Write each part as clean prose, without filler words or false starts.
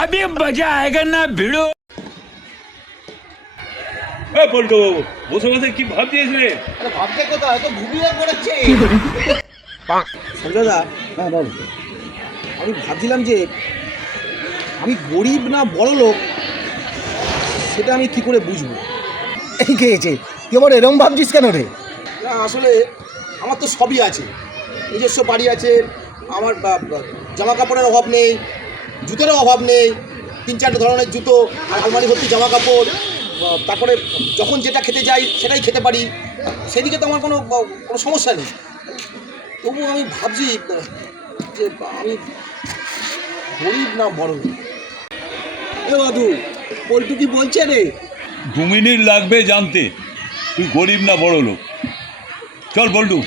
अभी मजा आएगा ना भिड़ो। বলতো বসে বসে কি ভাবছিস রে? আরে ভাবতে কোথায় তো ঘুমিয়ে পড়েছে সঞ্জয়দা। হ্যাঁ বল। আমি ভাবছিলাম যে আমি গরিব না বড় লোক সেটা আমি কি করে বুঝবো। এই খেয়েছে তুই আমার এরম ভাবছিস কেন রে? না আসলে আমার তো সবই আছে, নিজস্ব বাড়ি আছে, আমার জামা কাপড়ের অভাব নেই, জুতোরও অভাব নেই, 3-4 ধরনের জুতো, আর আলমারি ভর্তি জামা কাপড়, তারপরে যখন যেটা খেতে যাই সেটাই খেতে পারি, সেদিকে তো আমার কোনো সমস্যা নেই। তবু আমি ভাবছি যে আমি গরিব না বড় লোক। এ বাদু, পল্টু কি বলছে রে? 2 মিনিট লাগবে জানতে তুই গরিব না বড় লোক। চল বল্টু,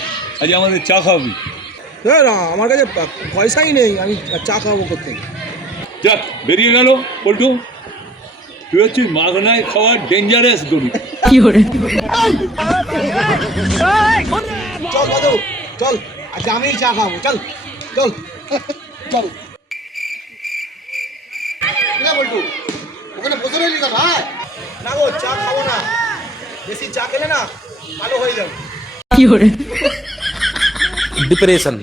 আজ আমাদের চা খাওয়াবি। না আমার কাছে পয়সাই নেই, আমি চা খাওয়াবো কোথায়? যাক, বেরিয়ে গেল পল্টু। তুই হচ্ছিস মাগনায় খাওয়ার ডেঞ্জারাস গরিব। চল বাদু চল, আজকে আমি চা খাবো, চল চল চল। বলটু ওখানে বসে রইলি কেন? না গো, চা খাবো না, বেশি চা খেলে না ভালো হয়ে যাবে। ডিপ্রেশন